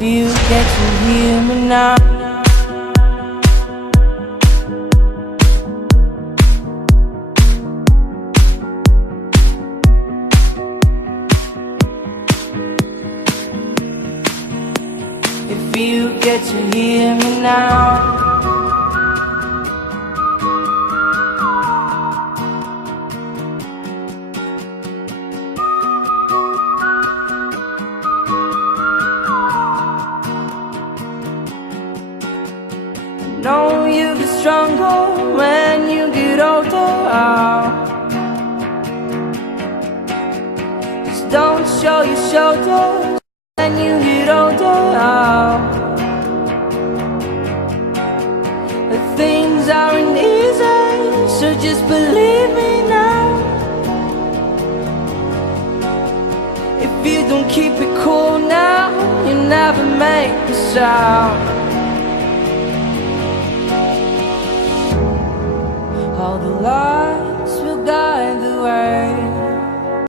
You get to hear me now. If you get to hear me now. Know you get stronger when you get older. Just don't show your shoulders when you get older. But things aren't easy, so just believe me now. If you don't keep it cool now, you never make a sound. All the lights will guide the way.